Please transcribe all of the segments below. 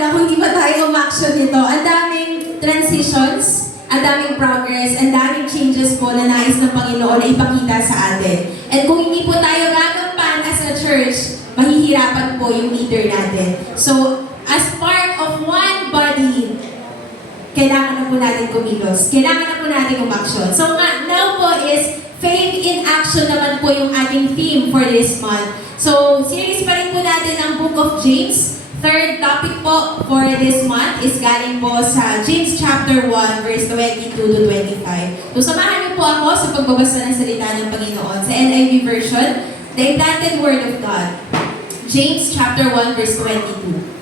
talaga kung hindi pa tayo umaction nito. Ang daming transitions, ang daming progress, ang daming changes po na nais ng Panginoon na ipakita sa atin. And kung hindi po tayo gagampan as a church, mahihirapan po yung leader natin. So, as part of one body, kailangan na po natin kumilos. Kailangan na po natin umaksyon. So now po is faith in action naman po yung ating theme for this month. So, series pa rin po natin ang Book of James. Third topic po for this month is galing po sa James chapter 1, verse 22 to 25. So, samahan niyo po ako sa pagbabasa ng salita ng Panginoon sa NIV version, the implanted word of God. James chapter 1, verse 22.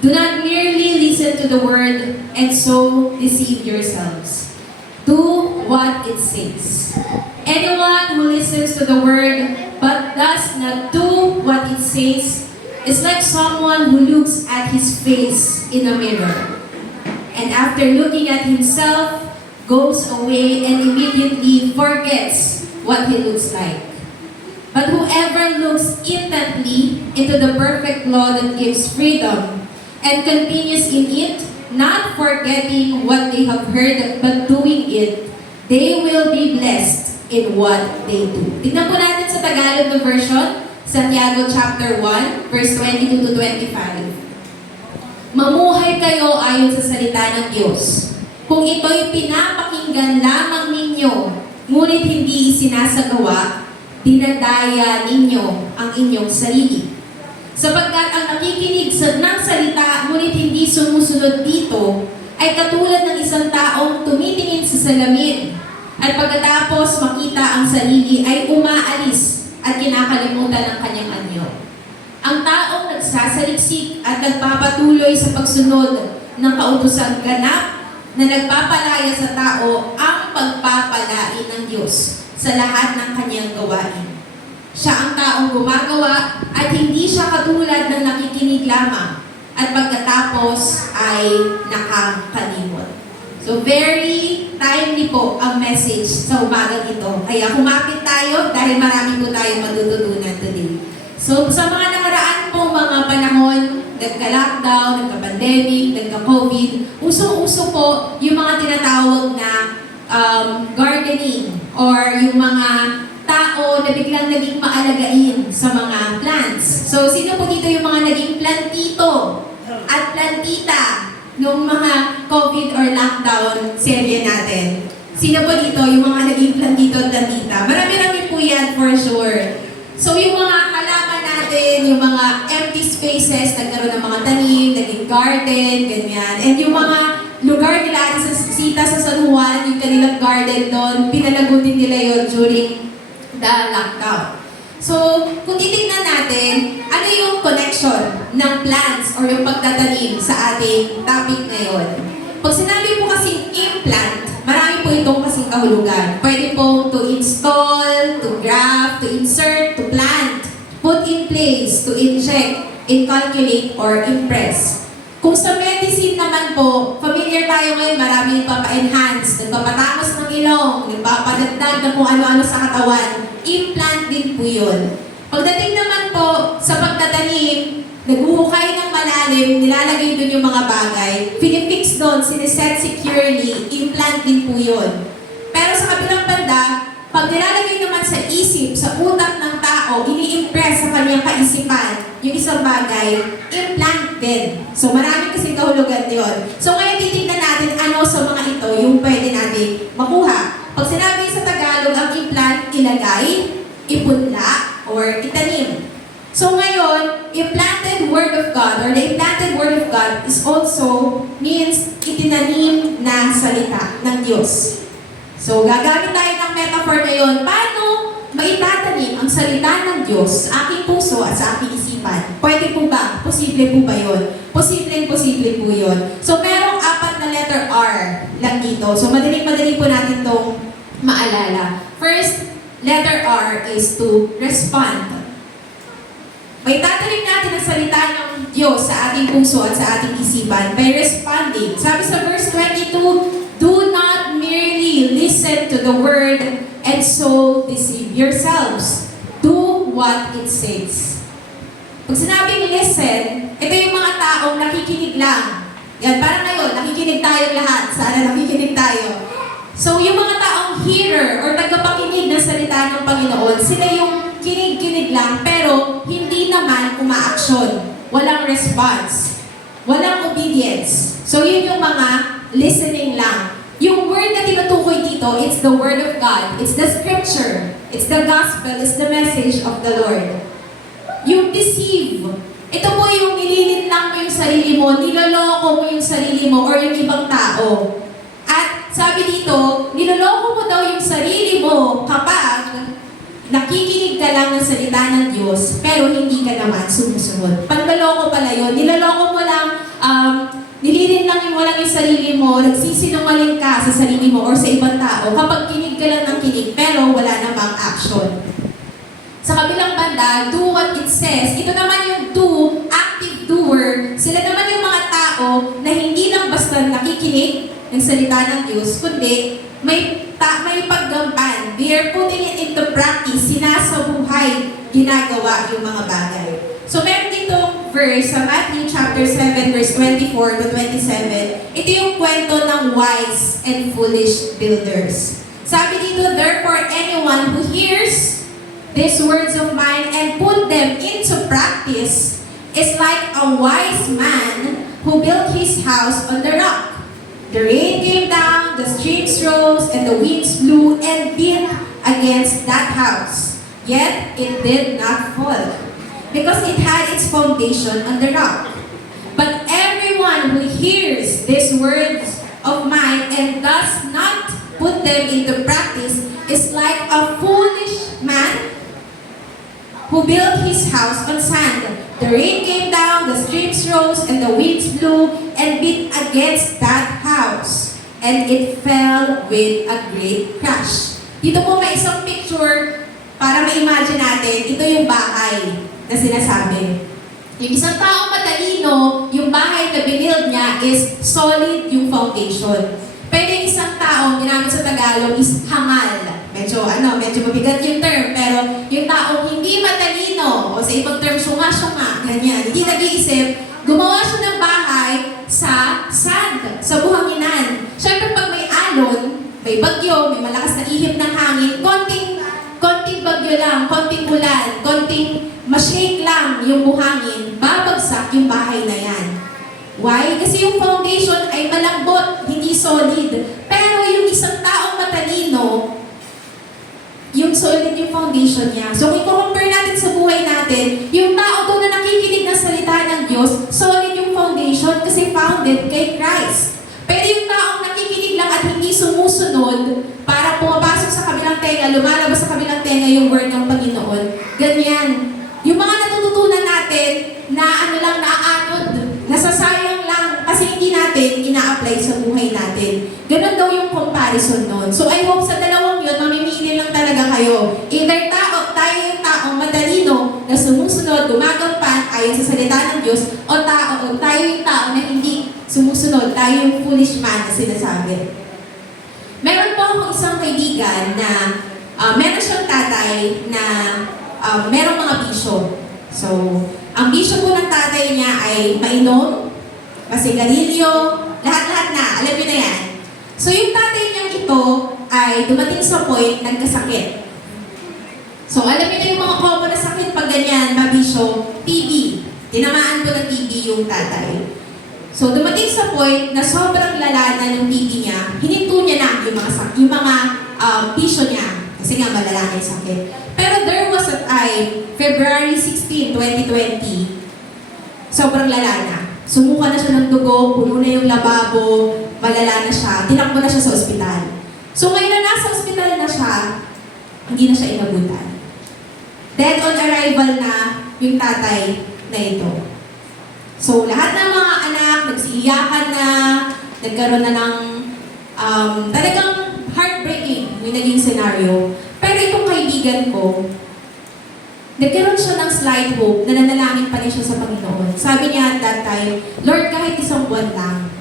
Do not merely listen to the word and so deceive yourselves. Do what it says. Anyone who listens to the word but does not do what it says is like someone who looks at his face in a mirror and after looking at himself goes away and immediately forgets what he looks like. But whoever looks intently into the perfect law that gives freedom and continues in it, not forgetting what they have heard, but doing it, they will be blessed in what they do. Tignan po natin sa Tagalog na version, Santiago chapter 1, verse 22 to 25. Mamuhay kayo ayon sa salita ng Diyos. Kung ito'y pinapakinggan lamang ninyo, ngunit hindi isinasagawa, dinadaya ninyo ang inyong sarili. Sapagkat ang nakikinig ng salita ngunit hindi sumusunod dito ay katulad ng isang taong tumitingin sa salamin at pagkatapos makita ang sarili ay umaalis at kinakalimutan ng kanyang anyo. Ang taong nagsasaliksik at nagpapatuloy sa pagsunod ng kautosang ganap na nagpapalaya sa tao ang pagpapalain ng Diyos sa lahat ng kanyang gawain. Siya ang taong gumagawa at hindi siya katulad ng nakikinig lamang at pagkatapos ay nakakalimot. So very timely po ang message sa umagang ito. Kaya kumapit tayo dahil marami po tayong matututunan today. So sa mga nakaraan pong mga panahon, nagka-lockdown, nagka-pandemic, nagka-COVID, usong-uso po yung mga tinatawag na gardening or yung mga tao na biglang naging maalagain sa mga plants. So, sino po dito yung mga naging plantito at plantita nung mga COVID or lockdown serye natin? Sino po dito yung mga naging plantito at plantita? Marami-rami po yan for sure. So, yung mga halaman natin, yung mga empty spaces, nagkaroon ng mga tanim, naging garden, ganyan. And yung mga lugar nila sa Sita sa San Juan, yung kanilang garden doon, pinalagutin nila yun during the lockdown. So, kung titignan natin, ano yung connection ng plants or yung pagtatanim sa ating topic ngayon? Pag sinabi po kasing implant, marami po itong kasing kahulugan. Pwede po to install, to graft, to insert, to plant, put in place, to inject, inculculate, or impress. Kung sa medicine naman po, familiar tayo ngayon, marami nagpapa-enhance, nagpapatangos ng ilong, nagpapadagdag ng kung ano-ano sa katawan. Implant din po yun. Pagdating naman po sa pagtatanim, naghuhukay ng malalim, nilalagay doon yung mga bagay, pinifix doon, siniset securely, implant din po yun. Pero sa kabilang banda, pag nilalagay naman sa isip, sa utak ng tao, ini-impress sa kanyang kaisipan, yung isang bagay, implant din. So marami kasing kahulugan yun. So ngayon titignan natin ano sa mga ito yung pwede natin makuha. Pag sinabi sa Tagalog, ang implant, ilagay, ipunla, or itanim. So ngayon, implanted word of God or the implanted word of God is also means itinanim na salita ng Diyos. So gagamit tayo ng metaphor ngayon. Paano maitatanim ang salita ng Diyos sa aking puso at sa aking isipan? Pwede po ba? Posible po ba yun? Posible po yun. So merong 4 na letter R lang dito. So madaling po natin itong maalala. First letter R is to respond. May tatanim natin ang salita ng Diyos sa ating puso at sa ating isipan by responding. Sabi sa verse 22, do not merely listen to the word and so deceive yourselves. Do what it says. Pag sinabing listen, ito yung mga taong nakikinig lang. Yan, parang ngayon, nakikinig tayong lahat. Sana nakikinig tayo. So, yung mga taong hearer or tagapakinig ng salita ng Panginoon, sila yung kinig-kinig lang, pero hindi naman umaaksyon. Walang response. Walang obedience. So, yun yung mga listening lang. Yung word na tinutukoy dito, it's the word of God. It's the scripture. It's the gospel. It's the message of the Lord. Yung deceive, ito po yung nililinlang mo yung sarili mo, niloloko mo yung sarili mo or yung ibang tao. At sabi dito, niloloko mo daw yung sarili mo kapag nakikinig ka lang ng salita ng Diyos, pero hindi ka naman sumusunod. Panloloko pala yun. Niloloko mo lang, nililinlang mo lang yung sarili mo, nagsisinungaling ka sa sarili mo or sa ibang tao kapag kinig ka lang ng kinig, pero wala namang action. Sa kabilang banda, do what it says. Ito naman yung do, active doer. Sila naman yung mga tao na hindi lang basta nakikinig ng salita ng Diyos, kundi may paggampan. They are putting it into practice. Sinasabuhay, ginagawa yung mga bagay. So meron ditong verse sa Matthew chapter 7, verse 24 to 27. Ito yung kwento ng wise and foolish builders. Sabi dito, therefore anyone who hears these words of mine and put them into practice is like a wise man who built his house on the rock. The rain came down, the streams rose, and the winds blew and beat against that house. Yet it did not fall, because it had its foundation on the rock. But everyone who hears these words of mine and does not put them into practice is like a foolish man who built his house on sand. The rain came down, the streams rose, and the winds blew and beat against that house. And it fell with a great crash. Dito po may isang picture para ma-imagine natin, ito yung bahay na sinasabi. Yung isang taong matalino, yung bahay na binild niya is solid yung foundation. Pwede yung isang taong ginamit sa Tagalog is hangal. Medyo mabigat yung term, pero yung taong hindi matalino, o sa ibang term, sunga-sunga, ganyan, hindi nag-iisip, gumawa siya ng bahay sa sand, sa buhanginan. Siyempre, pag may alon, may bagyo, may malakas na ihip ng hangin, konting bagyo lang, konting ulan, konting ma-shake lang yung buhangin, babagsak yung bahay na yan. Why? Kasi yung foundation ay malambot, hindi solid. Pero yung isang taong matalino, yung solid yung foundation niya. So kung i-compare natin sa buhay natin, yung tao doon na nakikinig ng salita ng Diyos, solid yung foundation kasi founded kay Christ. Pero yung taong nakikinig lang at hindi sumusunod para pumapasok sa kabilang tenga, lumalabas sa kabilang tenga yung word ng Panginoon, ganyan. Yung mga natututunan natin na naaanod, nasasayang lang kasi hindi natin ina-apply sa buhay natin. Ganon daw yung comparison nun. So I hope sa dalawang yun, mamimili lang talaga kayo. Either tayo yung taong matalino na sumusunod, gumagampan ayon sa salita ng Diyos, o tayo yung tao na hindi sumusunod, tayo yung foolish man na sinasabi. Meron po akong isang kaibigan na meron siyang tatay na merong mga bisyo. So, ang bisyo po ng tatay niya ay mainom, masigarilyo, lahat-lahat na, alam niyo na yan. So, yung tatay niyang ito ay dumating sa point, nagkasakit. So, alam niyo na yung mga common na sakit pag ganyan, mabisyo, TB. Tinamaan po ng TB yung tatay. So, dumating sa point na sobrang lala na ng TB niya, hininto niya na yung mga bisyo niya. Kasi nga malala na yung sakit. Pero there was a time, February 16, 2020, sobrang lala na. Sumuka na siya ng dugo, puno na yung lababo, malala na siya, tinakbo na siya sa ospital. So ngayon na nasa ospital na siya, hindi na siya inabutan. Dead on arrival na yung tatay na ito. So lahat ng mga anak, nagsiiyakan na, nagkaroon na ng talagang heartbreaking yung naging scenario. Pero itong kaibigan ko, nagkaroon siya ng slight hope na nanalangin pa rin siya sa Panginoon. Sabi niya at that time, Lord, kahit isang buwan lang,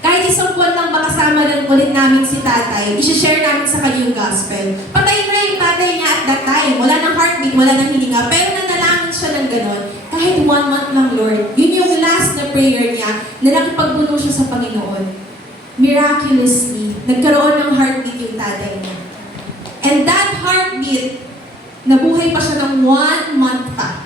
kahit isang buwan lang makasama lang ulit namin si tatay, isi-share namin sa kanya yung gospel. Patayin na yung tatay niya at that time, wala nang heartbeat, wala nang hininga, pero nanalangin siya ng gano'n. kahit 1 month lang, Lord. Yun yung last na prayer niya na nakipagbuno siya sa Panginoon. Miraculously, nagkaroon ng heartbeat yung tatay niya. And that heartbeat, nabuhay pa siya ng 1 month pa.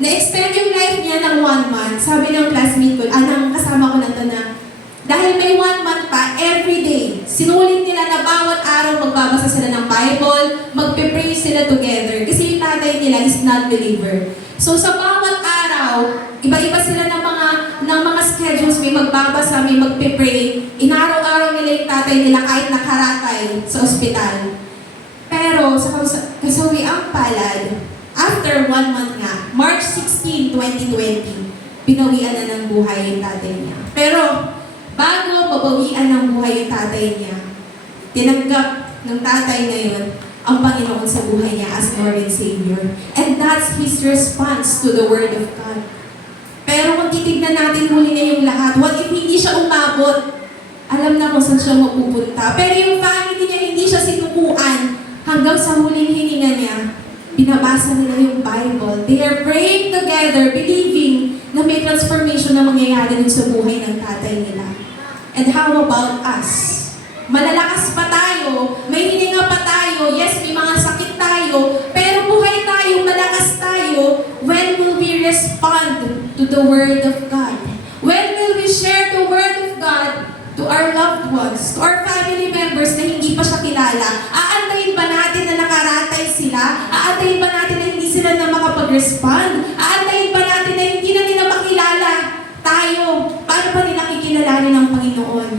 Na-extend yung life niya ng 1 month. Sabi ng classmate ko, ng kasama ko nandun na, dahil may 1 month pa, every day, sinulit nila na bawat araw magbabasa sila ng Bible, magpe-pray sila together. Kasi yung tatay nila is non-believer. So sa bawat araw, iba-iba sila ng mga schedules, may magbabasa, may magpe-pray. Inaraw-araw nila yung tatay nila kahit nakaratay sa ospital. Pero sa kasawiang palad, after 1 month nga, March 16, 2020, pinawian na ng buhay yung tatay niya. Pero bago mabawian ng buhay yung tatay niya, tinanggap ng tatay ngayon ang Panginoon sa buhay niya as Lord and Savior. And that's His response to the Word of God. Pero kung titignan natin huli na yung lahat, what if hindi siya umabot? Alam na kung saan siya mapupunta. Pero yung family niya, hindi siya sinukuan hanggang sa huling hininga niya. Binabasa nila yung Bible. They are praying together, believing na may transformation na mangyayari dun sa buhay ng tatay nila. And how about us? Malalakas pa tayo, may hininga pa tayo, yes, may mga sakit tayo, pero buhay tayo, malakas tayo, when will we respond to the Word of God? When will we share the Word of God to our loved ones, to our family members na hindi pa siya kilala? Aantayin ba natin na nakaratay sila? Aantayin ba natin na hindi sila na makapag-respond? Aantayin ba natin na hindi na nila makilala tayo? Paano pa nila kikilalanin ng Panginoon?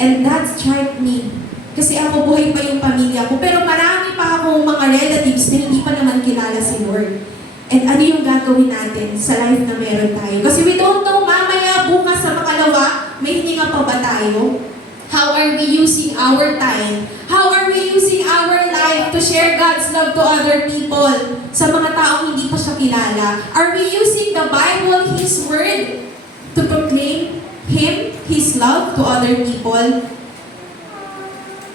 And that struck me. Kasi ako, buhay pa yung pamilya ko. Pero marami pa akong mga relatives na hindi pa naman kilala si Lord. And ano yung gagawin natin sa life na meron tayo? Kasi we don't know, mamaya, bukas sa makalawa, may hininga pa ba tayo? How are we using our time? How are we using our life to share God's love to other people? Sa mga taong hindi pa siya kilala. Are we using the Bible, His Word, to proclaim Him, His love to other people?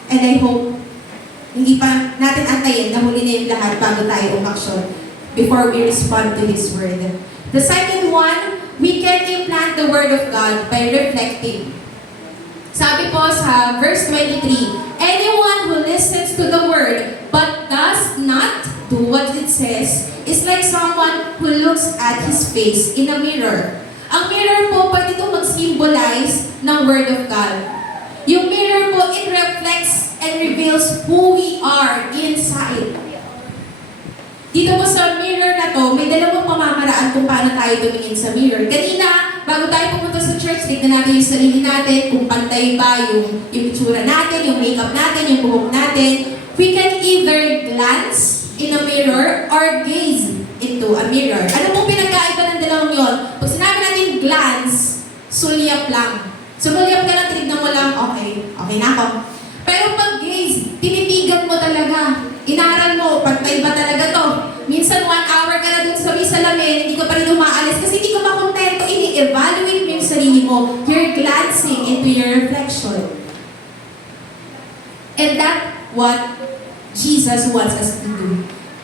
And I hope, hindi pa natin antayin na huli na yung lahat bago tayo umaksyon before we respond to His Word. The second one, we can implant the Word of God by reflecting. Sabi po sa verse 23, anyone who listens to the Word but does not do what it says is like someone who looks at his face in a mirror. Ang mirror po, pwede ito mag-symbolize ng Word of God. Yung mirror po, it reflects and reveals who we are inside. Dito po sa mirror na to, may dalawang pamamaraan kung paano tayo tumingin sa mirror. Kanina, bago tayo pumunta sa church, tignan natin yung sarili natin, kung pantay ba yung itsura natin, yung makeup natin, yung buhok natin. We can either glance in a mirror or gaze into a mirror. Ano pong pinagkaiba ng dalawang yon? Pag sinabi natin glance, sulyap lang. Sumulyap ka lang, tinignan mo lang, okay na ako. Pero pag gaze, tinitigan mo talaga. Inaral mo, pantay ba talaga to? Minsan 1 hour ka na dun sa salamin, hindi ka pa rin umaalis kasi hindi ka makontento, ini-evaluate mo yung sarili mo. You're glancing into your reflection. And that's what Jesus wants us to do.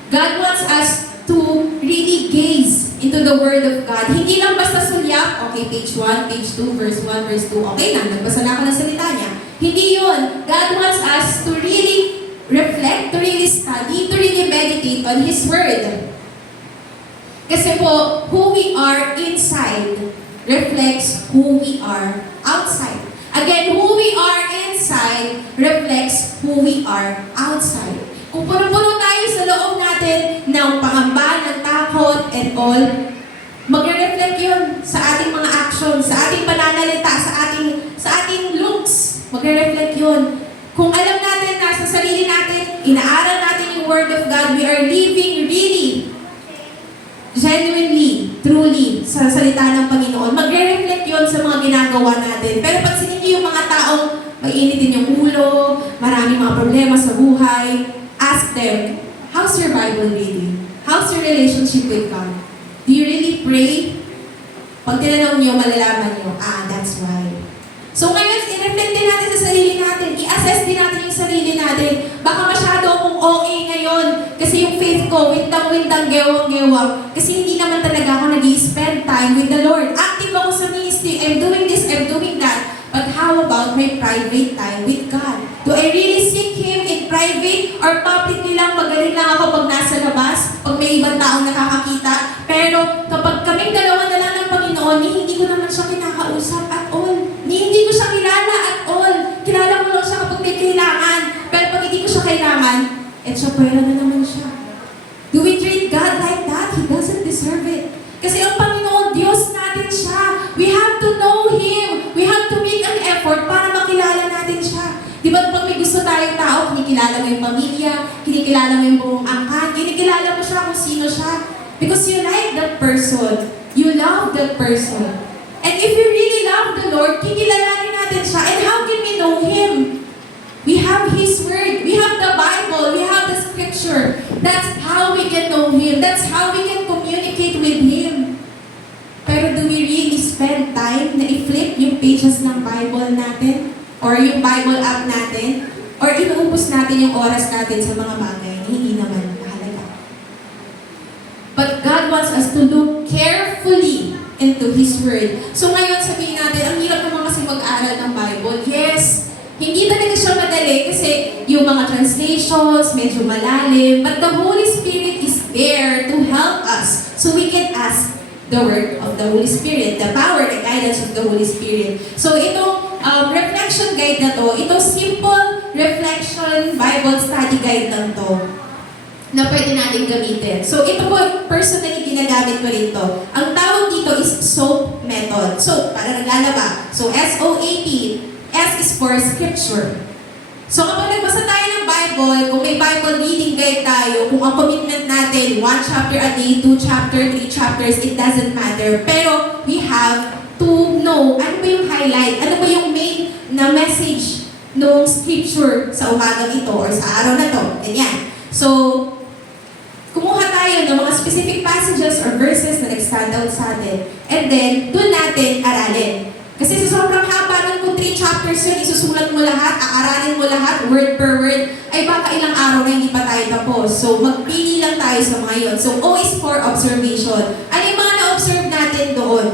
God wants us to really gaze into the Word of God. Hindi lang basta sulyap, okay, page 1, page 2, verse 1, verse 2, okay na, nagbasa na ako ng salita niya. Hindi yun. God wants us to really reflect, to really study, to really meditate on His Word. Kasi po, who we are inside reflects who we are outside. Again, who we are inside reflects who we are outside. Kung puno-puno tayo sa loob natin ng pangamba, ng takot, and all, magre-reflect yun sa ating mga actions, sa ating pananalita, sa ating looks. Magre-reflect yun. Kung alam natin na sa sarili natin, inaaral natin yung Word of God, we are living really, genuinely, truly, sa salita ng Panginoon. Magre-reflect yun sa mga ginagawa natin. Pero pag sinigil yung mga taong mainitin yung ulo, maraming mga problema sa buhay, ask them, how's your Bible reading? How's your relationship with God? Do you really pray? Pag tinanong nyo, malalaman nyo, that's why. So ngayon, i-reflect din natin sa sarili natin. I-assess din natin yung sarili natin. Baka masyado akong okay ngayon. Kasi yung faith ko, wintang-wintang, gewang-gewang. Kasi hindi naman talaga ako nag-i time with the Lord. Active ako sa ministry. I'm doing this, I'm doing that. But how about my private time with God? Do I really seek Him in private or publicly lang? Magaling lang ako pag nasa labas, pag may ibang taong nakakakita. Pero kapag kaming dalawa na lang ng Panginoon, hindi ko naman siya kinakausap at all. Hindi ko siya kilala at all. Kilala ko lang siya kapag may kailangan. Pero pag hindi ko siya kailangan, siya pwera na naman siya. Do we treat God like that? He doesn't deserve it. Kasi ang Panginoon, Diyos natin siya. We have to know Him. We have to make an effort para makilala natin siya. Di ba pag may gusto tayong tao, kinikilala mo yung pamilya, kinikilala mo yung buong angkan, kinikilala mo siya kung sino siya. Because you like that person. You love that person. And if you really love the Lord, kikilalanin natin siya. And how can we know Him? We have His Word. We have the Bible. We have the Scripture. That's how we can know Him. That's how we can communicate with Him. Pero do we really spend time na i-flip yung pages ng Bible natin? Or yung Bible app natin? Or inuubos natin yung oras natin sa mga bagay na hindi naman mahalaga? But God wants us to look carefully into His Word. So ngayon sabihin natin, ang hirap naman kasi mag-aral ng Bible. Yes, hindi talaga siya madali kasi yung mga translations, medyo malalim. But the Holy Spirit is there to help us so we can ask the work of the Holy Spirit, the power, the guidance of the Holy Spirit. So itong reflection guide na to, itong simple reflection Bible study guide lang to na pwede natin gamitin. So ito po, personally ginagamit ko rin to. Ang tawag dito is SOAP method. So, para naglalaba. So, SOAP. S is for Scripture. So kapag nagbasa tayo ng Bible, kung may Bible reading guide tayo, kung ang commitment natin, 1 chapter a day, 2 chapter, 3 chapters, it doesn't matter. Pero we have to know ano ba yung highlight, ano ba yung main na message ng Scripture sa umagang ito or sa araw na to. Ganyan. So, kumuha tayo ng mga specific passages or verses na nag-stand out sa atin. And then, doon natin aralin. Kasi sa sobrang haba nun, kung 3 chapters yun, isusulat mo lahat, aaralin mo lahat, word per word, ay baka ilang araw na hindi pa tayo tapos. So, magpili lang tayo sa mga yun. So, O is for observation. Ano yung mga na-observe natin doon?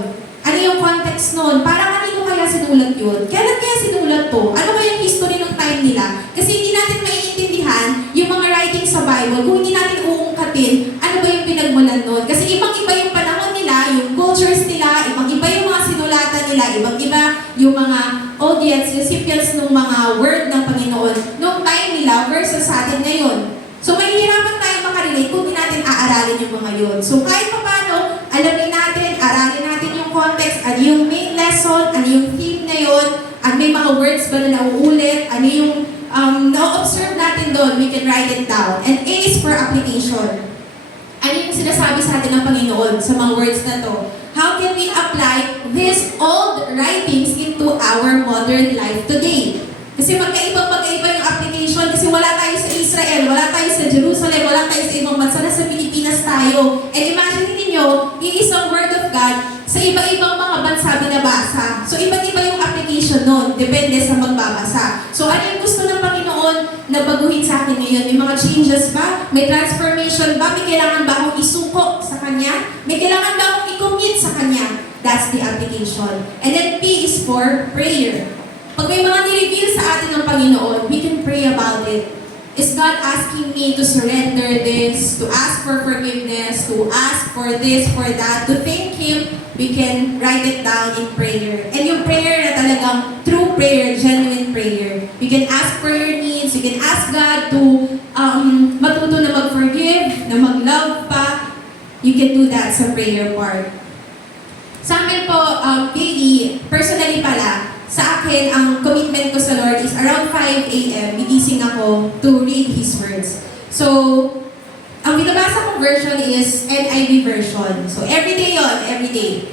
Ano yung context nun? Para kanino kaya sinulat yun? Kailan kaya sinulat to? Ano ba yung history ng time nila? Kasi hindi natin maiintindihan yung mga writings sa Bible kung hindi natin uungkatin ano ba yung pinagmulan nun. Kasi ibang-iba yung panahon nila, yung cultures nila, ibang-iba yung mga sinulatan nila, ibang-iba yung mga audience, recipients ng mga word ng Panginoon noong time nila versus sa atin ngayon. So, mahihirapan tayo makarelate kung hindi natin aaralin yung mga yun. So, kahit pa paano, alamin natin, aralin natin yung context, ano yung main lesson, ano yung theme na yun, ano may mga words ba na nauulit, ano yung na-observe natin doon, we can write it down. And A is for application. Ano yung sinasabi sa atin ng Panginoon sa mga words na to? How can we apply these old writings into our modern life today? Kasi magkaiba yung application kasi wala tayo sa Israel, wala tayo sa Jerusalem, wala tayo sa ibang bansa, nasa Pilipinas tayo. And imagine ninyo, iisang word of God sa iba-ibang mga bansa binabasa. So iba't iba yung application nun, depende sa magbabasa. So ano yung gusto ng Panginoon na baguhin sa akin ngayon? May mga changes ba? May transformation ba? May kailangan ba akong isuko sa Kanya? May kailangan ba akong i-commit sa Kanya? That's the application. And then P is for prayer. Pag may mga nireveal sa atin ng Panginoon, we can pray about it. Is God asking me to surrender this, to ask for forgiveness, to ask for this, for that, to thank Him? We can write it down in prayer. And yung prayer na talagang true prayer, genuine prayer. You can ask for your needs, you can ask God to matuto na mag-forgive, na mag-love pa. You can do that sa prayer part. Sa amin po, daily, personally pala, sa akin, ang commitment ko sa Lord is around 5 a.m. Gigising ako to read His words. So, ang binabasa kong version is NIV version. So, everyday yon, everyday.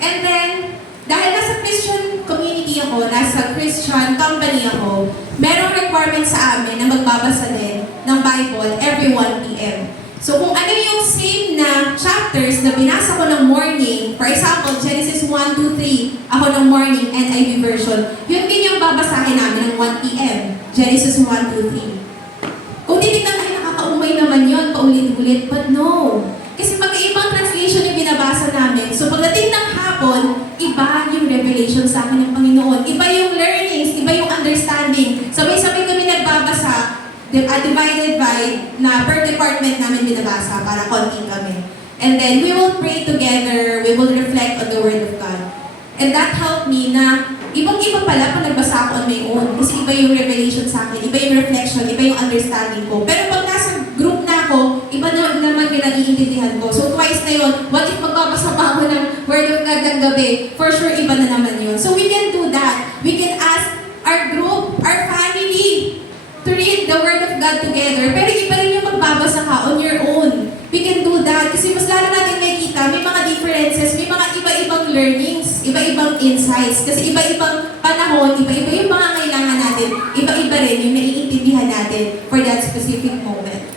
And then, dahil nasa Christian community ako, nasa Christian company ako, merong requirement sa amin na magbabasa din ng Bible every 1 p.m. So, kung ano yung same na chapters na binasa ko ng morning, for example, Genesis 1, 2, 3, ako ng morning, NIV version, yun din yung babasahin namin ng 1 p.m. Genesis 1, 2, 3. Kung titignan tayo, nakakaumay naman yun, paulit-ulit, but no. Kasi magkaibang translation yung binabasa namin. So, So pagdating ng hapon, iba yung revelation sa akin ng Panginoon. Iba yung learnings, iba yung understanding. Sabay-sabay kami nagbabasa, divided by na per department namin binabasa para konting kami. And then we will pray together, we will reflect on the Word of God. And that helped me na ibang-iba pala pag nagbasa ako on my own. Kasi iba yung revelation sa akin, iba yung reflection, iba yung understanding ko. Pero pag nasa group na ako, iba na naman yung naiintindihan ko. So twice na yun, what if magbabasa pa ako ng Word of God ng gabi? For sure, iba na naman yun. So we can do that. We can ask our group, our family, to read the Word of God together. Pero iba rin yung magbabasa ka on your own. We can do that. Kasi mas lalo natin makikita, may mga differences, may mga iba-ibang learnings, iba-ibang insights. Kasi iba-ibang panahon, iba-iba yung mga kailangan natin, iba-iba rin yung naiintindihan natin for that specific moment.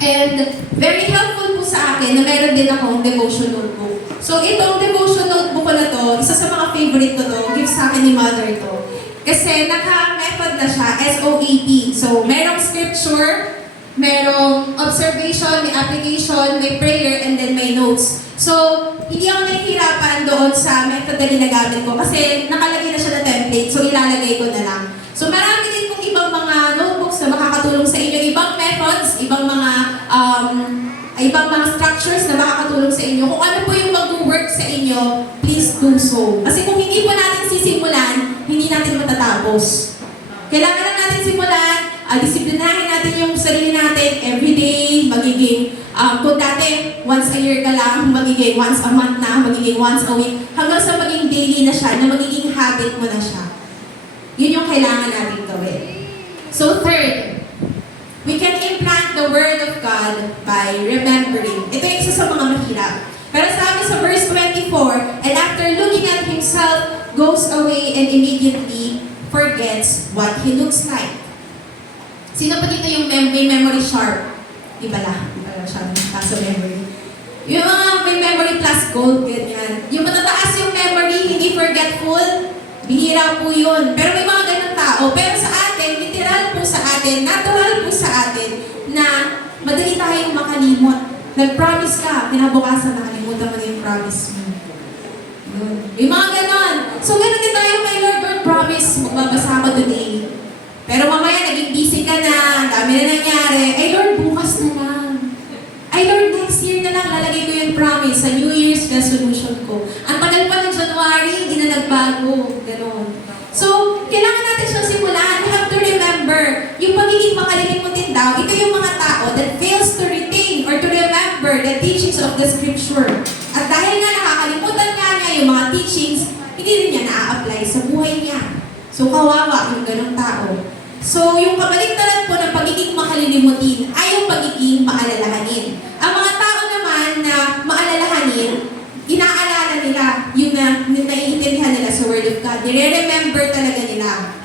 And very helpful po sa akin na meron din akong devotion notebook. So itong devotion notebook ko na to, isa sa mga favorite ko to, gift sa akin ni Mother to. Kasi naka-method na siya, SOAP. So merong scripture, merong observation, may application, may prayer, and then may notes. So, hindi ako nahihirapan doon sa method na ginagamit ko kasi nakalagay na siya na template, so ilalagay ko na lang. So, marami din kong ibang mga notebooks na makakatulong sa inyo, ibang methods, ibang mga structures na makakatulong sa inyo. Kung ano po yung mag-work sa inyo, please do so. Kasi kung hindi po natin sisimulan, hindi natin matatapos. Kailangan lang natin simulan, disiplinahin natin yung sarili natin everyday, magiging, kung dati, once a year ka lang, magiging once a month na, magiging once a week, hanggang sa maging daily na siya, na magiging habit mo na siya. Yun yung kailangan natin gawin. So third, we can implant the Word of God by remembering. Ito yung isa sa mga mahirap. Pero sabi sa verse 24, and after looking at himself, goes away and immediately forgets what he looks like. Sino pa dito yung may memory sharp? Iba lang siya sa memory. Yung mga may memory plus gold, ganyan. Yung matataas yung memory, hindi forgetful, bihira po yun. Pero may mga ganun tao. Pero sa atin, literal po sa atin, natural po sa atin, na madali tayong makalimot. Nag-promise ka, kinabukasan nakalimutan mo na yung promise mo. Yung mga ganon. So ganon din tayo kay Lord, Lord promise, magbabasa ako today. Pero mamaya naging busy ka na, dami na nangyari. Ay Lord, bukas na lang. Ay Lord, next year na lang, lalagay ko yung promise sa New Year's resolution ko. Ang tagal pa ng January, hindi na nagbago. Ganon. So, kailangan natin siyang simulan. We have to remember, yung pagiging makalilimutin daw, ito yung mga tao that fails to retain or to remember the teachings of the Scripture. At dahil nga nakakalimutan nga niya yung mga teachings, hindi rin niya na-apply sa buhay niya. So, kawawa yung ganong tao. So, yung kabaligtaran po ng pagiging makalilimutin ay yung pagiging maalalahanin. Ang mga tao naman na maalalahanin, inaalala nila yung naiintindihan nila sa Word of God. Nire-remember talaga nila.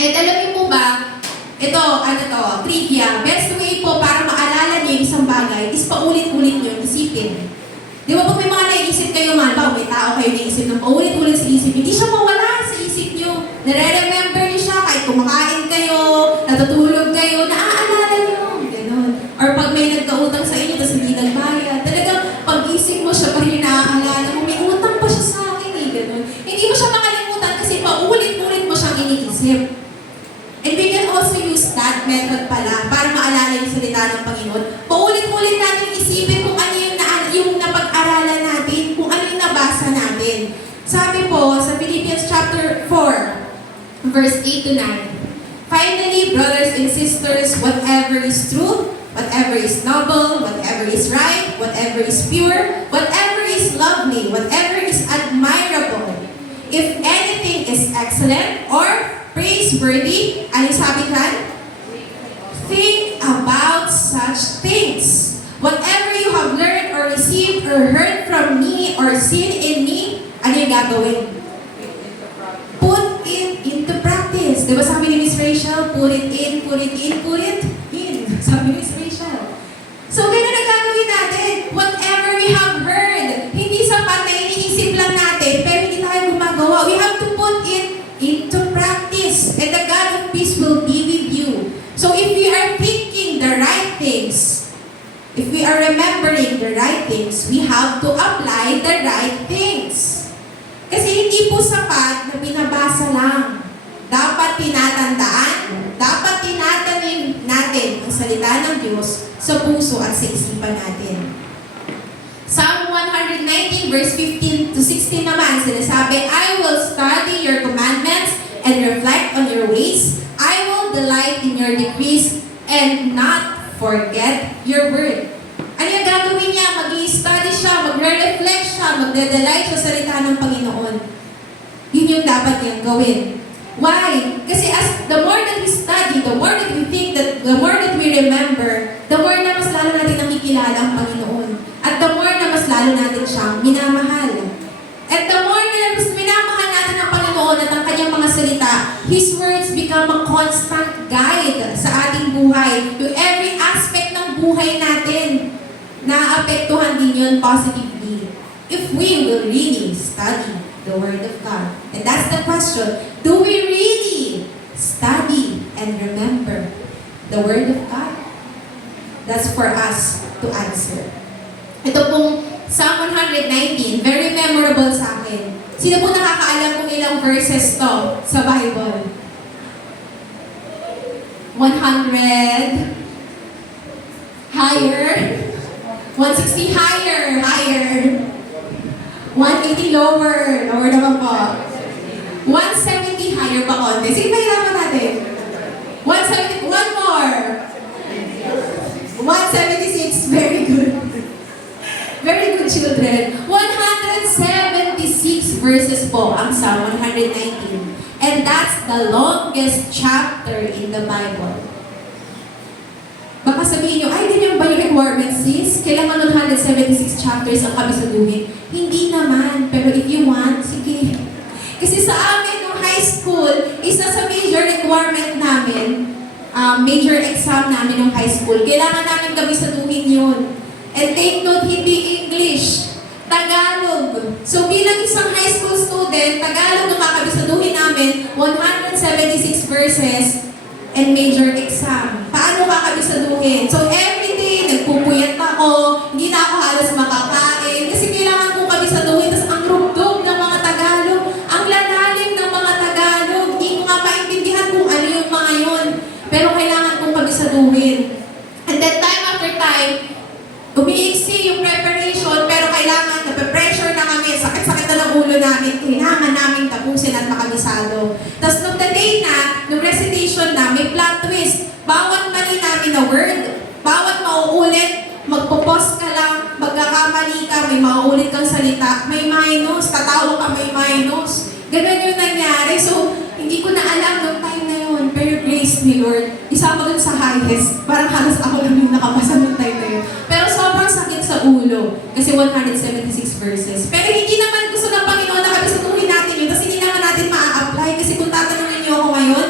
And alam niyo po ba, ito, trivia, best way po para maalala niyo yung isang bagay is paulit-ulit niyo isipin. Di ba pag may mga naisip kayo man, may tao kayo naisip ng paulit-ulit sa isip, hindi siya mawala sa isip niyo. Nare-remember niyo siya kahit kumakain kayo, natutulog kayo, naaalala niyo. Ganon. Or pag may nagkautang sa inyo, tapos hindi nagbayad, talagang pag-isip mo siya pa rin naaalala mo, may utang pa siya sa akin eh, ganon. Hindi mo siya makalimutan kasi paulit-ulit mo siyang iniisip. And we can also use that method pala para maalala yung salita ng Panginoon. Paulit-ulit natin isipin kung ano yung napag-aralan natin, kung ano yung nabasa natin. Sabi po sa Philippians chapter 4, verse 8 to 9, finally, brothers and sisters, whatever is true, whatever is noble, whatever is right, whatever is pure, whatever is lovely, whatever is admirable, if anything is excellent or praiseworthy, ano sabi dyan? Think about such things. Whatever you have learned or received or heard from me or seen in me, ano yung gagawin? Put it into practice. Diba sabi ni Miss Rachel, put it in, put it in, put it in. Sabi ni Miss Rachel. So, ganun ang gagawin natin. Whatever we have heard, hindi sapat na iniisip lang natin, pero hindi tayo gumagawa. We have to put it into practice. And the God of peace will be with you. So, if we are thinking the right things, if we are remembering the right things, things, we have to apply the right things. Kasi hindi po sapat na binabasa lang. Dapat tinatandaan, dapat tinatanim natin ang salita ng Diyos sa puso at sa isipan natin. Psalm 119 verse 15 to 16 naman, sinasabi, I will study your commandments and reflect on your ways. I will delight in your decrees and not forget your word. Ano yung gagawin niya? Mag-i-study siya, magre-reflect siya, magde-delight sa salita ng Panginoon. Yun yung dapat niyang gawin. Why? Kasi as the more that we study, the more that we think, the more that we remember, the more na mas lalo natin nakikilala ang Panginoon. At the more na mas lalo natin siyang minamahal. At the more na mas minamahal natin ang Panginoon at ang kanyang mga salita, His words become a constant guide sa ating buhay. To every aspect ng buhay natin, naapektuhan din yun positively. If we will really study the Word of God. And that's the question. Do we really study and remember the Word of God? That's for us to answer. Ito pong Psalm 119, very memorable sa akin. Sino po nakakaalam kung ilang verses to sa Bible? 100? Higher? 160 higher? Higher? 180 lower? Lower naman po. 170 higher pa konti. Sige, mahirapan natin. 170, one more. 176, very good. Very good, children. 176 verses po ang Psalm 119. And that's the longest chapter in the Bible. Baka sabihin nyo, ay, ganyan ba yung requirements, sis? Kailangan 176 chapters ang kabisaduhin. Hindi naman, pero if you want, sige. Kasi sa amin, nung high school, isa sa major requirement namin, major exam namin nung high school, kailangan namin kabisaduhin yun. And take note, hindi English, Tagalog. So bilang isang high school student, Tagalog ang kakabisaduhin namin, 176 verses and major exam. Paano kakabisaduhin? So everyday, nagpupuyat ako, hindi na ako halos makakain, kasi kailangan kong kabisaduhin. Tapos ang rugdog ng mga Tagalog, ang lalalim ng mga Tagalog, hindi ko nga maintindihan kung ano yung mga yun. Pero kailangan kong kabisaduhin. And then time after time, umiiksi yung preparation, pero kailangan, nape-pressure na kami, sakit-sakit na ng ulo namin, kailangan namin tapusin at makabisado. Tapos nung the day na, nung recitation na, may plot twist. Bawat mali namin na word, bawat mauulit, magpo-pause ka lang, magkakamali ka, may mauulit kang salita, may minus, tatawa ka, may minus. Ganun yung nangyari. So, hindi ko na alam nung time na yun, pero grace ni Lord, isama dun sa highest, parang halos ako lang yung nakapasa nung time na yun. Pero sobrang sakit sa ulo, kasi 176 verses. Pero hindi naman gusto ng Panginoon na kabisaduhin natin yun, kasi hindi naman natin maa-apply, kasi kung tatanungin niyo ako ngayon,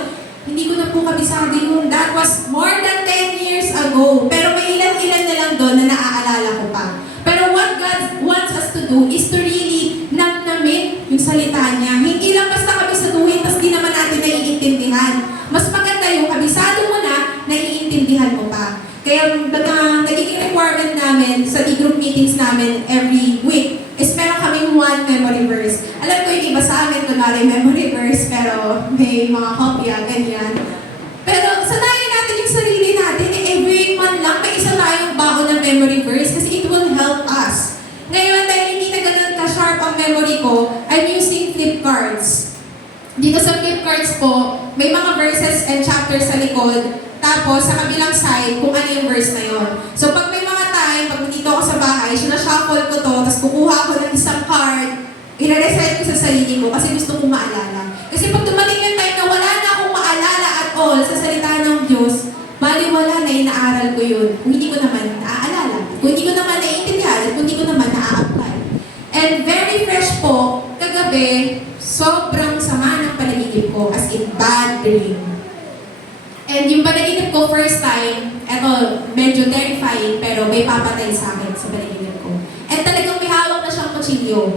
hindi ko na po kabisado yun. That was more than 10 years ago. Pero may ilan-ilan na lang doon na naaalala ko pa. Pero what God wants us to do is to really namnamin yung salita niya. Hindi lang basta kabisaduhin, tapos di naman natin naiintindihan. Mas maganda yung kabisado mo na, naiintindihan mo pa. Kaya nagiging requirement namin sa group meetings namin every week is meron kaming one memory verse. Alam ko yung iba sa amin, kunwari memory verse, pero may mga kopya, ganyan. Pero sanayin natin yung sarili natin, every month lang, may isa tayong bago ng memory verse kasi it will help us. Ngayon, dahil hindi na ganun ka-sharp ang memory ko, I'm using flip cards. Dito sa flip cards po, may mga verses and chapters sa likod, tapos sa kabilang side, kung ano yung verse na yon. So pag may mga time, pag nandito ako sa bahay, sinashuffle ko to, tapos kukuha ako ng isang card, i-reset ko sa sarili ko kasi gusto kong maalala. Kasi pag dumating yung time na wala na akong maalala at all sa salita ng Diyos, baliwala na inaaral ko yun. Kung hindi ko naman naaalala, kung hindi ko naman naiintindihan, at kung hindi ko naman naa-apply. And very fresh po, kagabi, sobrang sama ng panaginip ko, as in bad dream. And yung panaginip ko first time, eto, medyo terrifying, pero may papatay sa akin sa panaginip ko. And talagang may hawak na siyang kutsilyo.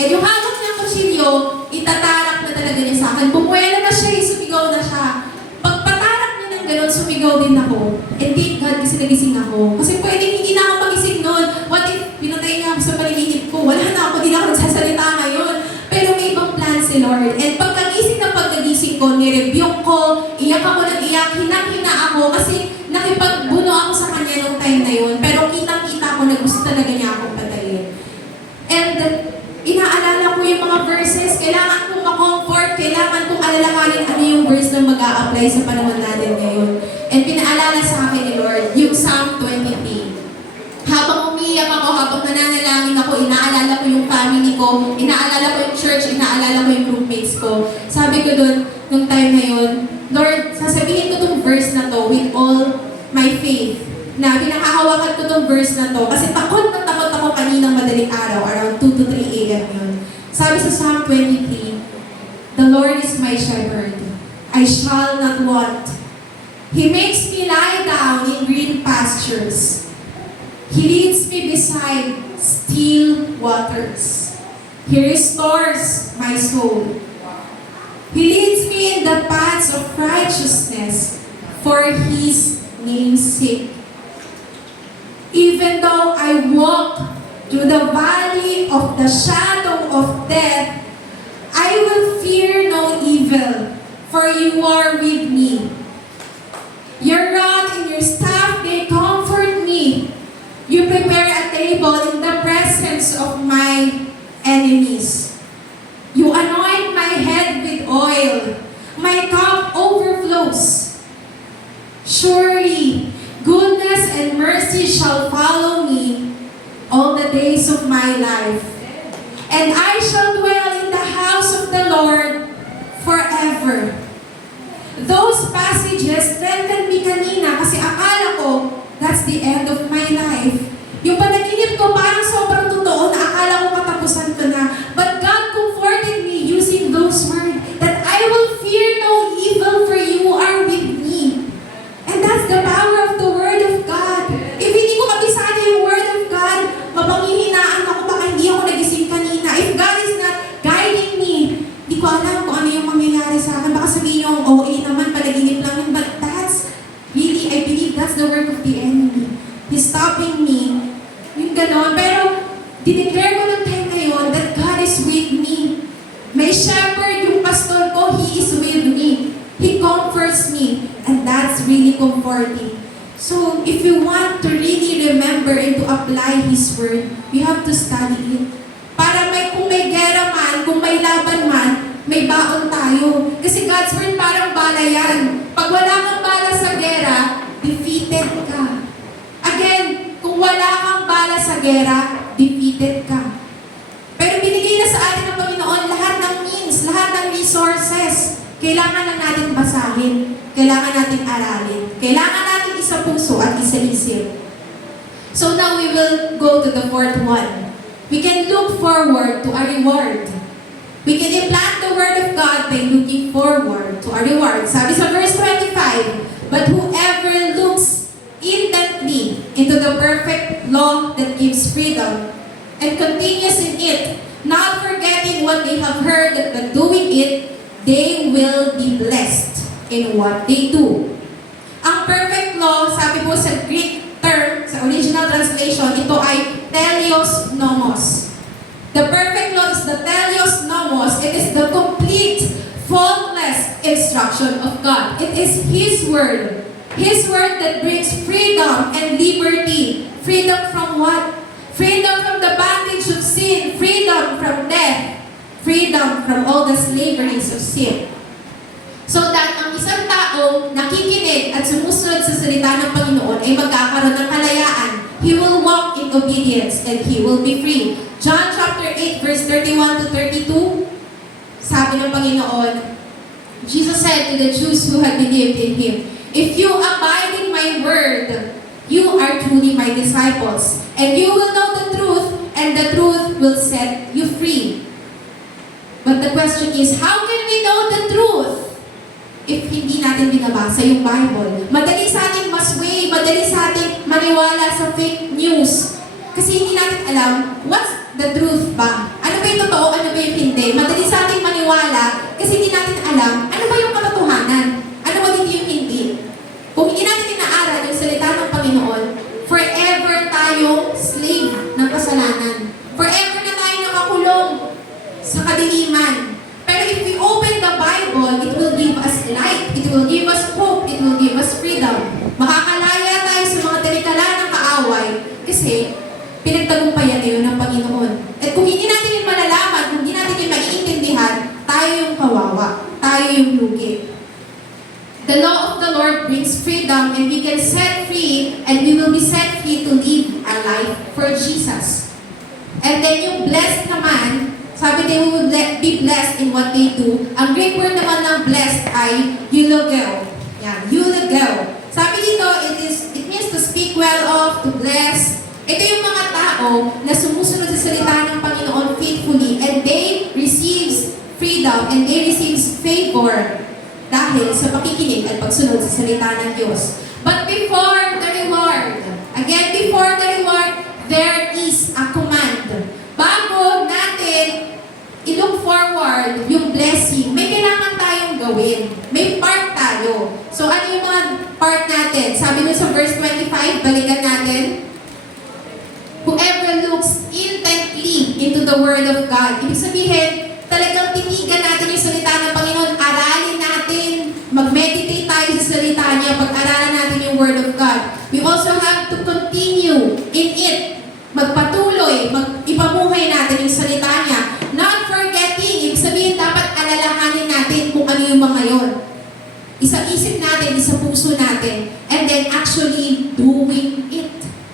And yung hawak niyang kutsilyo, itatarak na talaga niya sa akin. Pumuwela na siya, sumigaw na siya. Pagpatarak niya ng gano'n, sumigaw din ako. And thank God kasi nagising ako. Kasi pwedeng hindi na ako magising noon. What if pinatay ko, nirebuke ko, iyak ako ng iyak, hinang-hina ako kasi nakipagbuno ako sa kanya nung time na yun. Pero kitang-kita ko na gusto talaga niya akong patayin. And inaalala ko yung mga verses, kailangan kong ma-comfort, kailangan kong alalahanin ano yung verse na mag-a-apply sa panahon natin ngayon. And pinaalala sa akin ni Lord, yung Psalm 23. Habang umiiyak ako, habang nananalangin ako, inaalala ko yung family ko, inaalala ko yung church, inaalala ko yung groupmates ko. Sabi ko dun, nung time na yun, Lord, sasabihin ko tong verse na to with all my faith. Na pinakahawakan ko tong verse na to. Kasi takot na takot ako kaninang madaling araw, around 2 to 3 a.m. yun. Sabi sa Psalm 23, "The Lord is my shepherd. I shall not want. He makes me lie down in green pastures. He leads me beside still waters. He restores my soul. He leads me in the paths of righteousness for His name's sake. Even though I walk through the valley of the shadow of death, I will fear no evil, for You are with me. Your rod and Your staff, they comfort me. You prepare a table in the presence of my enemies. You anoint my head with oil. My cup overflows. Surely, goodness and mercy shall follow me all the days of my life. And I shall dwell in the house of the Lord forever." Those passages strengthened me kanina kasi akala ko that's the end of my life. Yung panaginip ko parang sobrang totoo na akala ko katapusan ko na. But God comforted me using those words that I will fear no evil, for You are with me. And that's the power of the Word of God. If hindi ko kabisado yung Word of God, mapanghihinaan ako, baka hindi ako nagising kanina. If God is not guiding me, hindi ko alam kung ano yung mangyayari sa akin. Baka sabihin yung OA naman, panaginip lang yun. But that's really, I believe that's the work of the enemy. He's stopping me. Yung ganon. Pero, dineclare ko ng time na yun that God is with me. May shepherd, yung pastor ko, He is with me. He comforts me. And that's really comforting. So, if you want to really remember and to apply His Word, you have to study it. Para kung may gera man, kung may laban man, may baon tayo. Kasi God's Word parang bala yan. Pag wala kang bala sa gera, defeated ka. Again, kung wala kang bala sa gera, defeated ka. Pero binigay na sa atin ng Panginoon lahat ng means, lahat ng resources. Kailangan lang natin basahin. Kailangan natin aralin. Kailangan natin isa puso at isa isip. So now we will go to the fourth one. We can look forward to a reward. We can implant the Word of God by looking forward to a reward. Sabi sa verse 25, "But whoever looks intently into the perfect law that gives freedom and continues in it, not forgetting what they have heard, but doing it, they will be blessed in what they do." Ang perfect law, sabi po sa Greek term, sa original translation, ito ay teleos nomos. The perfect law is the teleos nomos. It is the complete, faultless instruction of God. It is His Word. His Word that brings freedom and liberty. Freedom from what? Freedom from the bondage of sin. Freedom from death. Freedom from all the slaveries of sin. So that ang isang tao nakikinig at sumusunod sa salita ng Panginoon ay magkakaroon ng kalayaan. He will walk in obedience and he will be free. John chapter 8 verse 31 to 32, sabi ng Panginoon, Jesus said to the Jews who had believed in Him, "If you abide in my word, you are truly my disciples, and you will know the truth, and the truth will set you free." But the question is, how can we know the truth if hindi natin binabasa yung Bible? Madali sa ating masway, madali sa ating maniwala sa fake news. Kasi hindi natin alam, what's the truth ba? Ano ba yung totoo, ano ba yung hindi? Madali sa ating maniwala kasi hindi natin alam, ano ba yung katotohanan? Ano ba hindi yung hindi? Kung hindi natin inaaral yung salita ng Panginoon, forever tayong slave ng kasalanan. Forever na tayo nakakulong sa kadiliman. Pero if we open the Bible, it will give kawawa. Tayo yung lugi. The law of the Lord brings freedom and we can set free and we will be set free to live a life for Jesus. And then yung blessed naman, sabi they will be blessed in what they do. Ang Greek word naman ng blessed ay eulogio. Yan, eulogio. Sabi dito, it means to speak well of, to bless. Ito yung mga tao na sumusunod sa salita ng Panginoon faithfully and they receives freedom and they receives favor dahil sa pakikinig at pagsunod sa salita ng Diyos. But before the reward, again, before the reward, there is a command. Bago natin i-look forward yung blessing, may kailangan tayong gawin. May part tayo. So ano yung mga part natin? Sabi mo sa verse 25, balikan natin. Whoever looks intently into the Word of God. Ibig sabihin, talagang tinigan natin yung salita ng Panginoon, aralin natin, mag-meditate tayo sa salita niya, pag-aralan natin yung Word of God. We also have to continue in it, magpatuloy, ipamuhay natin yung salita niya. Not forgetting, ibig sabihin dapat alalahanin natin kung ano yung mga yon. Isang-isip natin, isang puso natin, and then actually doing it.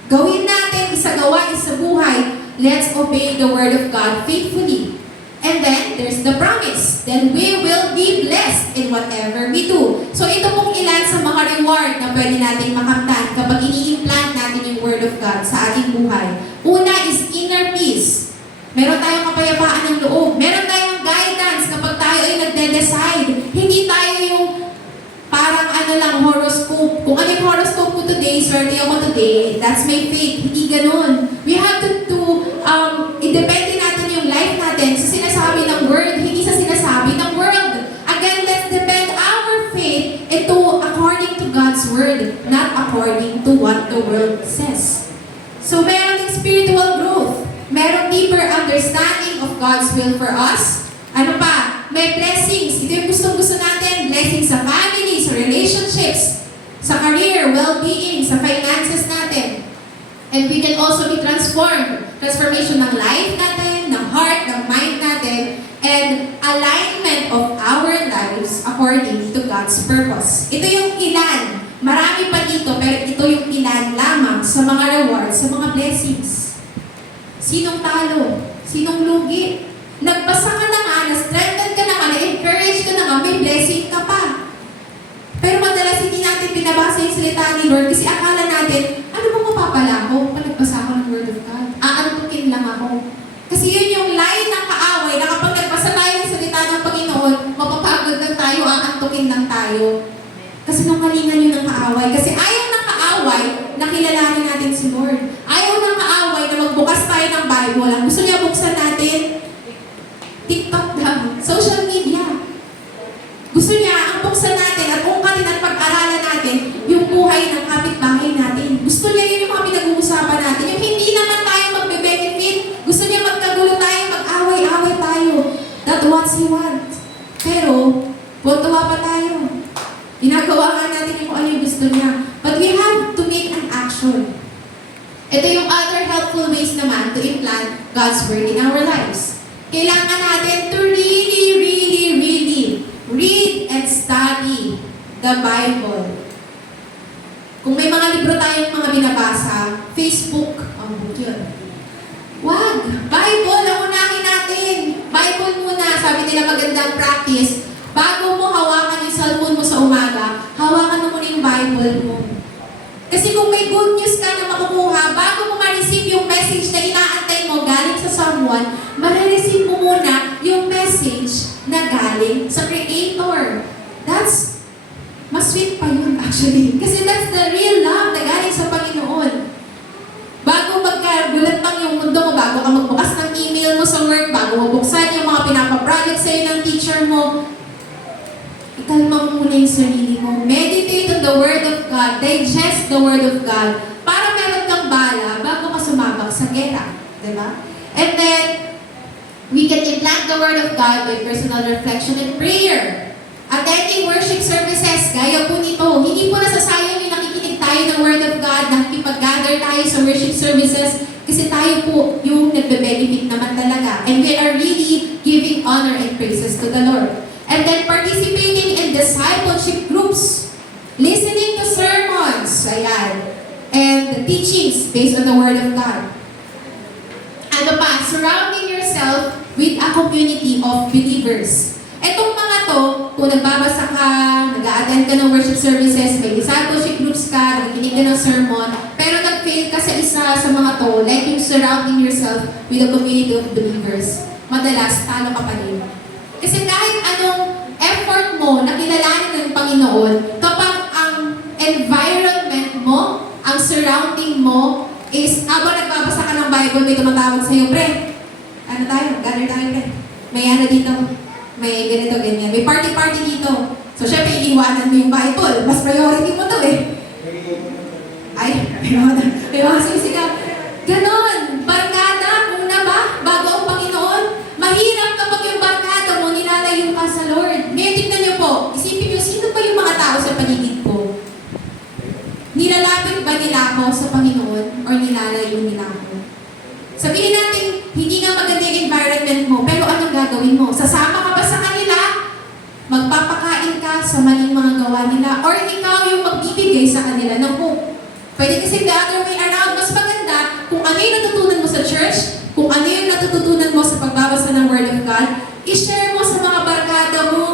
Gawin natin, isa gawa, isa buhay. Let's obey the Word of God faithfully. And then, there's the promise. Then we will be blessed in whatever we do. So ito pong ilan sa mga reward na pwede natin makamtan kapag ini-implant natin yung Word of God sa ating buhay. Una is inner peace. Meron tayong kapayapaan ng loob. Meron tayong guidance kapag tayo ay nagde-decide. Hindi tayo yung parang horoscope. Kung ano yung horoscope ko today, swerte ako today, that's my faith. Hindi ganun. We have to i-depende natin yung life natin sa sinasabi ng word, hindi sa sinasabi ng world. Again, let's depend our faith ito according to God's word, not according to what the world says. So, meron spiritual growth. Meron deeper understanding of God's will for us. Ano pa? May blessings. Ito yung gustong-gusto natin. Blessings sa family, sa relationships, sa career, well-being, sa finances natin. And we can also be transformed. Transformation ng life natin, ng heart, ng mind natin, and alignment of our lives according to God's purpose. Ito yung ilan. Marami pa dito, pero ito yung ilan lamang sa mga rewards, sa mga blessings. Sinong talo? Sinong lugi? Nagbasa ka na nga, na-strengthen ka na nga, na-encourage ka na nga, may blessing ka pa. Pero madalas hindi natin binabasa yung salita ni Lord kasi akala natin, ano bang mapapala ko pag nagbasa ko ng Word of God? Aantukin lang ako. Kasi yun yung line ng kaaway na kapag nagbasa tayo ng salita ng Panginoon, mapapagod lang tayo, aantukin lang tayo. Kasi nungkalingan yun ng kaaway. Kasi ayaw ng kaaway na kilalanin natin si Lord. Ayaw ng kaaway na magbukas tayo ng Bible. Ang gusto niya buksan natin, TikTok lang, social media. Gusto niya ang buksan natin at ungkatin at pag-aralan natin yung buhay ng kapitbahay natin. Gusto niya yun yung mga pinag-uusapan natin. Yung hindi naman tayo magbe-benefit. Gusto niya magkagulo tayo, mag-away-away tayo. That's what He wants. Pero, puntuwa pa tayo. Ginagawa nga natin yung ano yung gusto niya. But we have to make an action. Ito yung other helpful ways naman to implant God's Word in our lives. Kailangan natin to really read and study the Bible. Kung may mga libro tayong mga binabasa, Facebook, ang book yun. Wag! Bible ang unahin natin. Bible muna. Sabi nila magandang practice. Bago mo hawakan yung cellphone mo sa umaga, hawakan mo muna yung Bible mo. Kasi kung may good news ka na makukuha, bago mo ma-receive yung message na inaantay mo galing sa someone, ma-receive mo muna yung message na galing sa Creator. That's, mas sweet pa yun actually. Kasi that's the real love na galing sa Panginoon. Bago magkagulat pang yung mundo mo, bago ka magbukas ng email mo sa work, bago mo buksan yung mga pinapaproject sa'yo ng teacher mo, ikalma mo muna yung sarili mo. Meditate on the Word of God. Digest the Word of God. Para meron kang bala bago ka sumabak sa gera. Diba? And then, we can implant the Word of God by personal reflection and prayer. Attending worship services, gaya po nito. Hindi po nasasayang yung nakikinig tayo ng Word of God, nakikipag-gather tayo sa worship services, kasi tayo po yung nagbe-benefit naman talaga. And we are really giving honor and praises to the Lord. And discipleship groups, listening to sermons, ayan, and teachings based on the Word of God. Ano pa? Surrounding yourself with a community of believers. Etong mga to, kung nagbabasa ka, nag-a-attend ka ng worship services, may discipleship groups ka, nakikinig ka ng sermon, pero nag-fail ka sa isa sa mga to, like yung surrounding yourself with a community of believers, madalas, talo ka pa din. Kasi kahit anong effort mo na kilalanin ng Panginoon, kapag ang environment mo, ang surrounding mo, is, habang nagbabasa ka ng Bible, may tumatawag sa'yo, pre, ano tayo? Gather tayo, pre. May ano dito, may ganito, ganyan. May party-party dito. So, syempre, iiwanan mo yung Bible. Mas priority mo to eh. Ay, may mga sisigaw. Ganon! Barkada, una ba? Bago ang Panginoon. Mahirap kapag yung barkada mo, nilalayo ka sa Lord. Ngayon, tignan niyo po. Isipin niyo, sino pa yung mga tao sa paligid ko? Nilalapit ba nila ako sa Panginoon or nilalayo nila ako? Sabihin natin, hindi nga maganda yung environment mo, pero anong gagawin mo? Sasama ka ba sa kanila? Magpapakain ka sa maling mga gawa nila? Or ikaw yung magbibigay sa kanila ng hope? Pwede kasi the other way around, mas maganda kung ano yung natutunan mo sa church, kung ano yung natutunan mo sa pagbabasa ng Word of God, i-share mo sa mga barkada mo.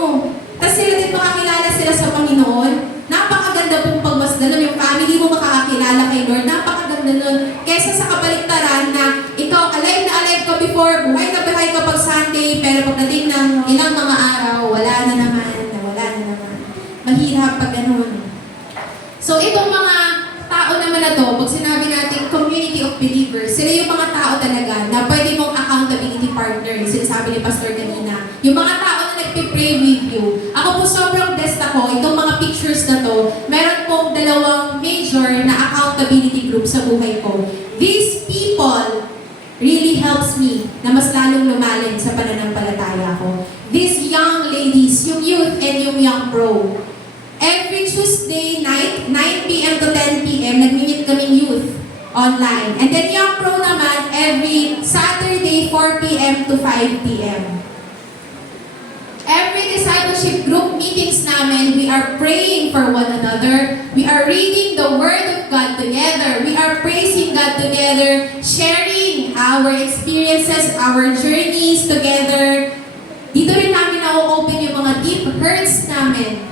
Tapos sila din makakilala sila sa Panginoon. Napakaganda pong pagmasdan yung family mo makakakilala kay Lord. Napakaganda nun. Kesa sa kabaliktaran na ikaw alive na alive ka before, buhay na buhay ka pag Sunday, pero pagdating ng ilang mga araw, wala na naman. Mahirap pag ganun. So itong mga tao naman na to, pag sinabi natin community of believers, sila yung mga tao talaga na pwede mong accountability partner, yung sinasabi ni Pastor kanina. Yung mga tao na nagpipray with you. Ako po sobrang blessed ako, itong mga pictures na to, meron pong dalawang major na accountability group sa buhay ko. These people really helps me na mas lalong lumalim sa pananampalataya ko. These young ladies, yung youth and yung young pro, every Tuesday night, 9 p.m. to 10 p.m., nag-meet kaming youth online. And then young pro naman, every Saturday, 4 p.m. to 5 p.m. Every discipleship group meetings namin, we are praying for one another. We are reading the Word of God together. We are praising God together, sharing our experiences, our journeys together. Dito rin namin na-open yung mga deep hurts namin.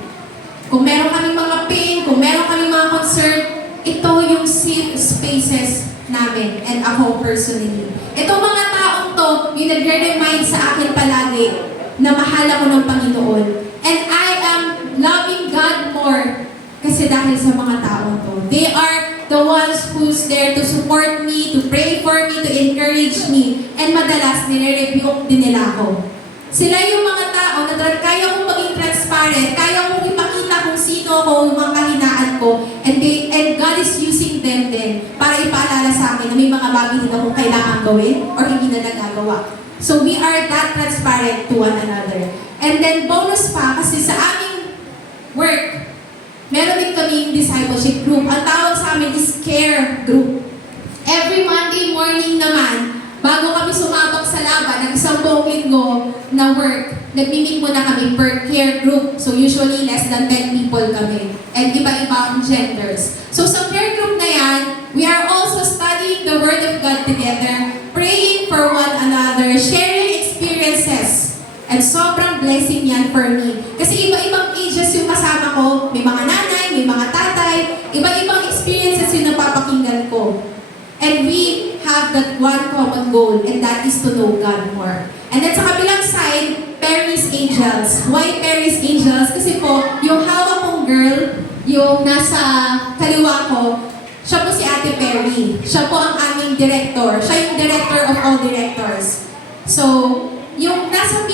Kung meron kaming mga pain, kung meron kaming mga concern, ito yung safe spaces namin and ako personally. Itong mga taong to, yung nag-remind sa akin palagi na mahal ako ng Panginoon. And I am loving God more kasi dahil sa mga taong to. They are the ones who's there to support me, to pray for me, to encourage me. And madalas, nire-rebuke din nila ako. Sila yung mga tao na kaya kong maging transparent, kaya kong ipakita kung sino ako, yung mga kahinaan ko, and God is using them din para ipaalala sa akin na may mga bagay din akong kailangan gawin or hindi na nagagawa. So we are that transparent to one another. And then bonus pa, kasi sa aming work, meron din kaming discipleship group. Ang tawag sa amin is care group. Every Monday morning naman, bago kami sumabak sa laban, ng isang buong linggo na work, nag-meet muna kami per care group. So usually less than 10 people kami. And iba-iba ang genders. So sa care group na yan, we are also studying the Word of God together, praying for one another, sharing experiences. And sobrang blessing yan for me. Kasi iba-ibang ages yung kasama ko. May mga nanay, may mga tatay. Iba-ibang experiences yung napapakinggan ko. And we have that one common goal, and that is to know God more. And then sa kabilang side, Perry's Angels. Why Perry's Angels? Kasi po, yung hawak kong girl, yung nasa kaliwa ko, siya po si Ate Perry. Siya po ang aming director. Siya yung director of all directors. So, yung nasa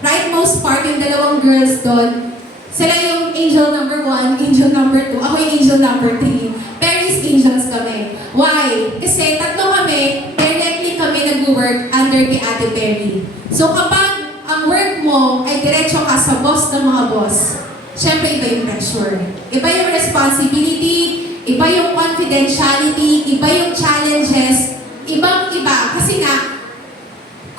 rightmost part, yung dalawang girls doon, sila yung angel number 1, angel number 2, ako yung angel number 3. Perry's Angels kami. Why? Kasi tatlo kami, directly kami nag-work under kay Ate Perry. So kapag ang work mo ay diretso ka sa boss ng mga boss, syempre iba yung pressure. Iba yung responsibility, iba yung confidentiality, iba yung challenges, ibang-iba. Kasi nga,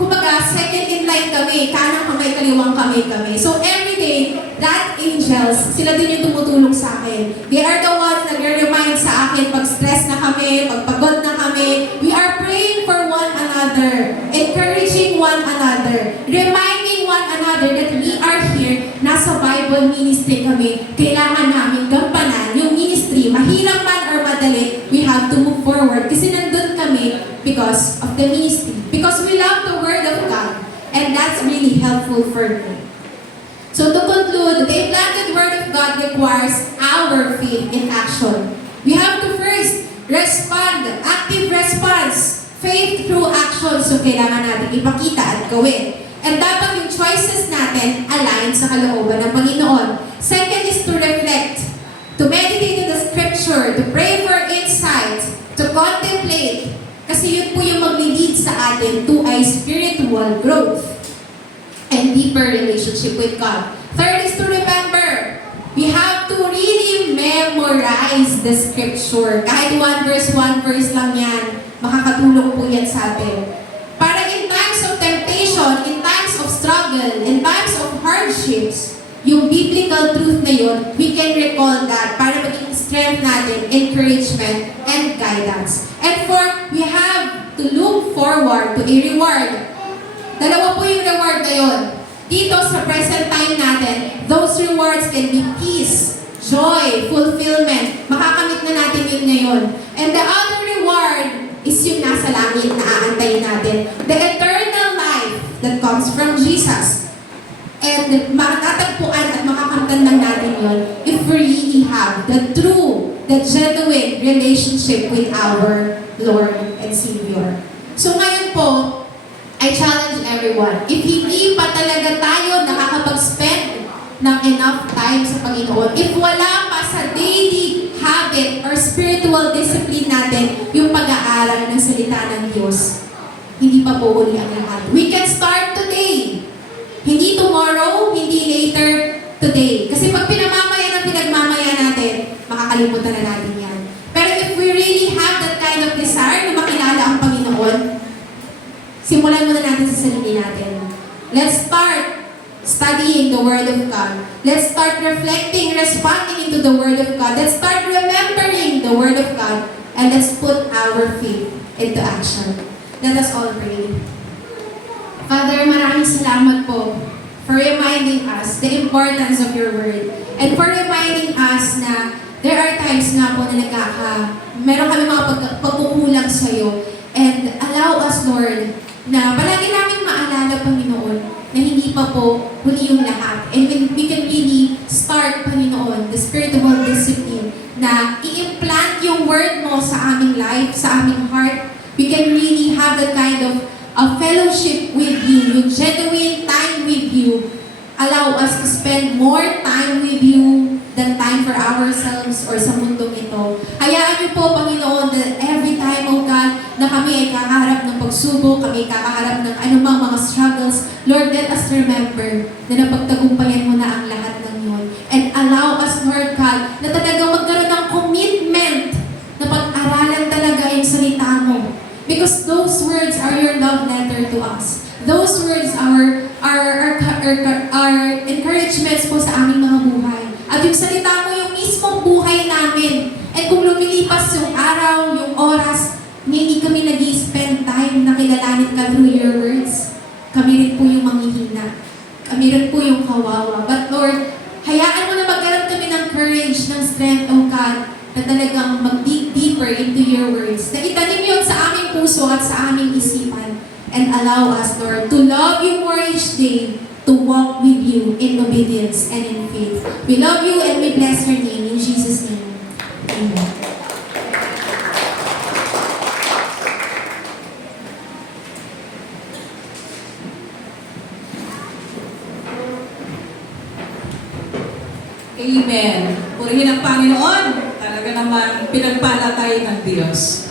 kumbaga, second in line kami, kanang kamay, kaliwang kamay kami. So every day, that angels, sila din yung tumutulong sa akin. They are the ones na nag-remind sa akin pag stress na kami, pag pagod na kami. We are praying for one another, encouraging one another, reminding one another that we are here, nasa Bible ministry kami. Kailangan namin gampanan yung ministry. Mahirap man or madali, we have to move forward. Kasi nandun kami because of the ministry. Because we love the Word of God. And that's really helpful for me. So to conclude, the implanted Word of God requires our faith in action. We have to first respond, active response, faith through action. So kailangan natin ipakita at gawin. And dapat yung choices natin align sa kalooban ng Panginoon. Second is to reflect, to meditate in the Scripture, to pray for insight, to contemplate. Kasi yun po yung mag-lead sa atin to a spiritual growth and deeper relationship with God. Third is to remember. We have to really memorize the Scripture. Kahit one verse lang yan, makakatulong po yan sa atin. Para in times of temptation, in times of struggle, in times of hardships, yung biblical truth na yun, we can recall that para maging strength natin, encouragement, and guidance. And fourth, we have to look forward to a reward. Dalawa po yung reward na yun. Dito sa present time natin, those rewards can be peace, joy, fulfillment. Makakamit na natin yun ngayon. And the other reward is yung nasa langit na aantayin natin. The eternal life that comes from Jesus. And makatatagpuan at makakamtan lang natin yun if we really have the true, the genuine relationship with our Lord and Savior. So ngayon po, I challenge everyone, if hindi pa talaga tayo nakakapag-spend ng enough time sa Panginoon, if wala pa sa daily habit or spiritual discipline natin yung pag-aaral ng salita ng Diyos, hindi pa po uli ang lahat. We can start today. Hindi tomorrow, hindi later, today. Kasi pag pinagmamaya natin, makakalimutan na natin yan. Pero if we really have that kind of desire na makilala ang Panginoon, simulan muna natin sa sarili natin. Let's start studying the Word of God. Let's start reflecting, responding into the Word of God. Let's start remembering the Word of God. And let's put our faith into action. Let us all pray. Father, maraming salamat po for reminding us the importance of your Word. And for reminding us na there are times nga po na meron kami mga pagkukulang sa'yo. And allow us, Lord, na palagi namin maalala, Panginoon, na hindi pa po huli yung lahat. And when we can really start, Panginoon, the spiritual discipline na i-implant yung Word mo sa aming life, sa aming heart. We can really have that kind of fellowship with you, yung genuine time with you. Allow us to spend more time with you than time for ourselves or sa mundong ito. Hayaan niyo po, Panginoon, that every time, oh God, na kami ay kakaharap ng pagsubok, kami ay kakaharap ng anumang mga struggles, Lord, let us remember na napagtagumpayan mo na ang lahat ng yun. And allow us, Lord God, na talagang magkaroon ng commitment na pag-aralan talaga yung salita mo. Because those words are your love letter to us. Those words are encouragements po sa aming mga buhay. At yung salita mo yung mismong buhay namin. And kung lumilipas yung araw, yung oras, hindi kami nag-i-spend time na kilalanin ka through your words. Kami rin po yung manghihina. Kami rin po yung kawawa. But Lord, hayaan mo na magkaroon kami ng courage, ng strength, oh God, na talagang mag-dig deeper into your words. Na itanim yun sa aming puso at sa aming isipan. And allow us, Lord, to love you more each day, to walk with you in obedience and in faith. We love you and we bless your name. In Jesus' name. Amen. Amen. Purihin ang Panginoon. Talaga naman pinagpala tayo ng Diyos.